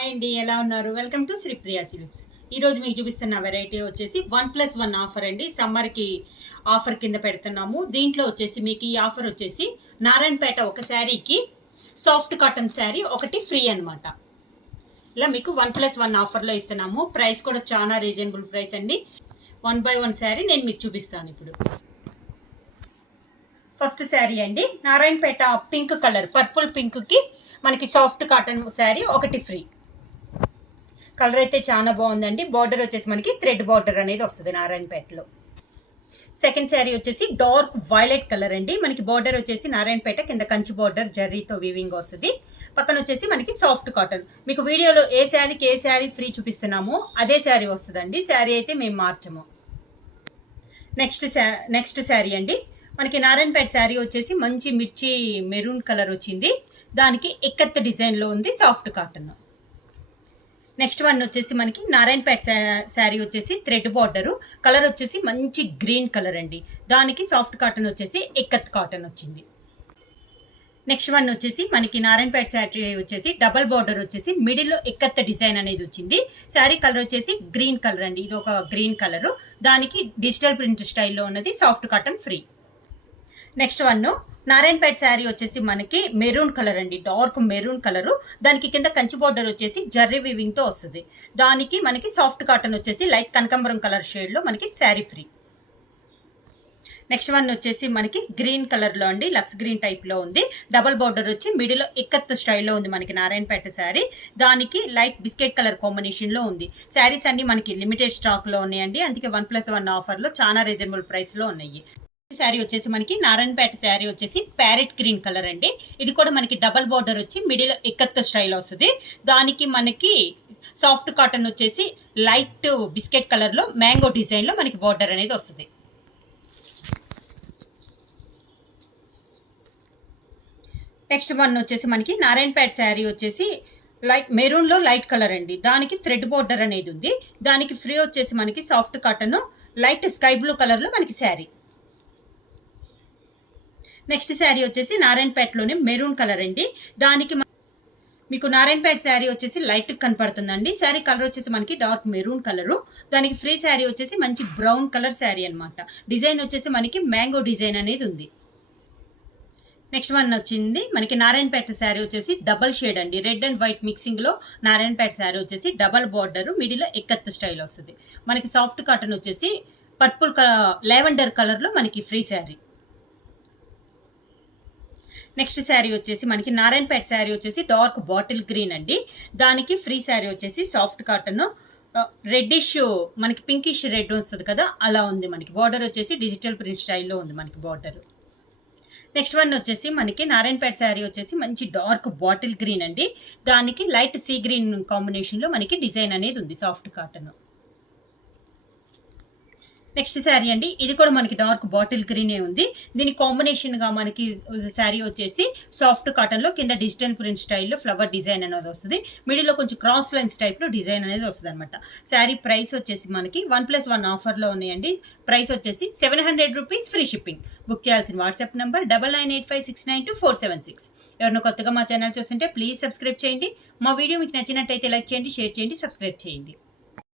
Hi అండి, ఎలా ఉన్నారు? Welcome to Sripriya silks. ఈరోజు మీకు చూపిస్తున్న వెరైటీ వచ్చేసి 1+1 ఆఫర్ అండి. సమ్మర్కి ఆఫర్ కింద పెడుతున్నాము. దీంట్లో వచ్చేసి మీకు ఈ ఆఫర్ వచ్చేసి నారాయణపేట ఒక శారీకి సాఫ్ట్ కాటన్ శారీ ఒకటి ఫ్రీ అనమాట. ఇలా మీకు 1+1 ఆఫర్లో ఇస్తున్నాము. ప్రైస్ కూడా చాలా రీజనబుల్ ప్రైస్ అండి. 1/1 శారీ నేను మీకు చూపిస్తాను ఇప్పుడు. ఫస్ట్ శారీ అండి, నారాయణపేట పింక్ కలర్, పర్పుల్ పింక్కి మనకి సాఫ్ట్ కాటన్ శారీ ఒకటి ఫ్రీ. కలర్ అయితే చాలా బాగుందండి. బార్డర్ వచ్చేసి మనకి థ్రెడ్ బార్డర్ అనేది వస్తుంది నారాయణపేటలో. సెకండ్ శారీ వచ్చేసి డార్క్ వైలెట్ కలర్ అండి. మనకి బార్డర్ వచ్చేసి నారాయణపేట కింద కంచి బార్డర్ జర్రీతో వీవింగ్ వస్తుంది. పక్కన వచ్చేసి మనకి సాఫ్ట్ కాటన్. మీకు వీడియోలో ఏ శారీ ఫ్రీ చూపిస్తున్నామో అదే శారీ వస్తుందండి. శారీ అయితే మేము మార్చము. నెక్స్ట్ శారీ అండి, మనకి నారాయణపేట శారీ వచ్చేసి మంచి మిర్చి మెరూన్ కలర్ వచ్చింది. దానికి ఇక్కత్ డిజైన్లో ఉంది, సాఫ్ట్ కాటన్. నెక్స్ట్ వన్ వచ్చేసి మనకి నారాయణపేట శారీ వచ్చేసి థ్రెడ్ బార్డరు, కలర్ వచ్చేసి మంచి గ్రీన్ కలర్ అండి. దానికి సాఫ్ట్ కాటన్ వచ్చేసి ఇక్కత్ కాటన్ వచ్చింది. నెక్స్ట్ వన్ వచ్చేసి మనకి నారాయణపేట శారీ వచ్చేసి డబల్ బార్డర్ వచ్చేసి మిడిల్లో ఇక్కత్ డిజైన్ అనేది వచ్చింది. శారీ కలర్ వచ్చేసి గ్రీన్ కలర్ అండి. ఇది ఒక గ్రీన్ కలరు, దానికి డిజిటల్ ప్రింట్ స్టైల్లో ఉన్నది, soft cotton free. Next one Narayanpet sari వచ్చేసి మనకి మెరూన్ కలర్ అండి, డార్క్ మెరూన్ కలరు. దానికి కింద కంచి బార్డర్ వచ్చేసి జర్రీ వీవింగ్తో వస్తుంది. దానికి మనకి సాఫ్ట్ కాటన్ వచ్చేసి లైట్ కనకాంబరం కలర్ షేడ్లో మనకి శారీ ఫ్రీ. నెక్స్ట్ వన్ వచ్చేసి మనకి గ్రీన్ కలర్లో అండి, లక్స్ గ్రీన్ టైప్లో ఉంది. డబల్ బార్డర్ వచ్చి మిడిల్లో ఇక్కత్ స్టైల్లో ఉంది మనకి నారాయణపేట శారీ. దానికి లైట్ బిస్కెట్ కలర్ కాంబినేషన్లో ఉంది. శారీస్ అన్ని మనకి లిమిటెడ్ స్టాక్లో ఉన్నాయండి. అందుకే 1+1 ఆఫర్లో చాలా రీజనబుల్ ప్రైస్లో ఉన్నాయి. శారీ వచ్చేసి మనకి నారాయణపేట శారీ వచ్చేసి ప్యారెట్ గ్రీన్ కలర్ అండి. ఇది కూడా మనకి డబల్ బార్డర్ వచ్చి మిడిల్ ఇక్కత్ స్టైల్ వస్తుంది. దానికి మనకి సాఫ్ట్ కాటన్ వచ్చేసి లైట్ బిస్కెట్ కలర్లో మ్యాంగో డిజైన్లో మనకి బార్డర్ అనేది వస్తుంది. నెక్స్ట్ వన్ వచ్చేసి మనకి నారాయణపేట శారీ వచ్చేసి మెరూన్లో లైట్ కలర్ అండి. దానికి థ్రెడ్ బార్డర్ అనేది ఉంది. దానికి ఫ్రీ వచ్చేసి మనకి soft cotton light sky blue కలర్లో మనకి శారీ. నెక్స్ట్ శారీ వచ్చేసి నారాయణపేటలోనే మెరూన్ కలర్ అండి. దానికి మీకు నారాయణపేట శారీ వచ్చేసి లైట్ కనపడుతుందండి. శారీ కలర్ వచ్చేసి మనకి డార్క్ మెరూన్ కలరు. దానికి ఫ్రీ శారీ వచ్చేసి మంచి బ్రౌన్ కలర్ శారీ అనమాట. డిజైన్ వచ్చేసి మనకి మ్యాంగో డిజైన్ అనేది ఉంది. నెక్స్ట్ వన్ వచ్చింది మనకి నారాయణపేట శారీ వచ్చేసి డబల్ షేడ్ అండి, రెడ్ అండ్ వైట్ మిక్సింగ్లో నారాయణపేట శారీ వచ్చేసి డబల్ బార్డర్ మిడిల్లో ఎక్కత్ స్టైల్ వస్తుంది. మనకి సాఫ్ట్ కాటన్ వచ్చేసి పర్పుల్ లావెండర్ కలర్లో మనకి ఫ్రీ శారీ. నెక్స్ట్ శారీ వచ్చేసి మనకి నారాయణపేట శారీ వచ్చేసి డార్క్ బాటిల్ గ్రీన్ అండి. దానికి ఫ్రీ శారీ వచ్చేసి సాఫ్ట్ కాటన్ రెడ్డిష్ మనకి పింకిష్ రెడ్ వస్తుంది కదా, అలా ఉంది. మనకి బార్డర్ వచ్చేసి డిజిటల్ ప్రింట్ స్టైల్లో ఉంది మనకి బార్డర్. నెక్స్ట్ వన్ వచ్చేసి మనకి నారాయణపేట శారీ వచ్చేసి మంచి డార్క్ బాటిల్ గ్రీన్ అండి. దానికి లైట్ సీ గ్రీన్ కాంబినేషన్లో మనకి డిజైన్ అనేది ఉంది, సాఫ్ట్ కాటన్. నెక్స్ట్ శారీ అండి, ఇది కూడా మనకి డార్క్ బాటిల్ గ్రీనే ఉంది. దీని కాంబినేషన్గా మనకి శారీ వచ్చేసి సాఫ్ట్ కాటన్లో కింద డిజిటల్ ప్రింట్ స్టైల్లో ఫ్లవర్ డిజైన్ అనేది వస్తుంది. మిడిల్లో కొంచెం క్రాస్ లైన్స్ టైప్లో డిజైన్ అనేది వస్తుంది అనమాట. శారీ ప్రైస్ వచ్చేసి మనకి 1+1 ఆఫర్లో ఉన్నాయండి. ప్రైస్ వచ్చేసి 700 రూపీస్, ఫ్రీ షిప్పింగ్. బుక్ చేయాల్సిన వాట్సాప్ నెంబర్ 9985692476. ఎవరైనా కొత్తగా మా ఛానల్ చూస్తుంటే ప్లీజ్ సబ్స్క్రైబ్ చేయండి. మా వీడియో మీకు నచ్చినట్టయితే లైక్ చేయండి, షేర్ చేయండి, సబ్స్క్రైబ్ చేయండి.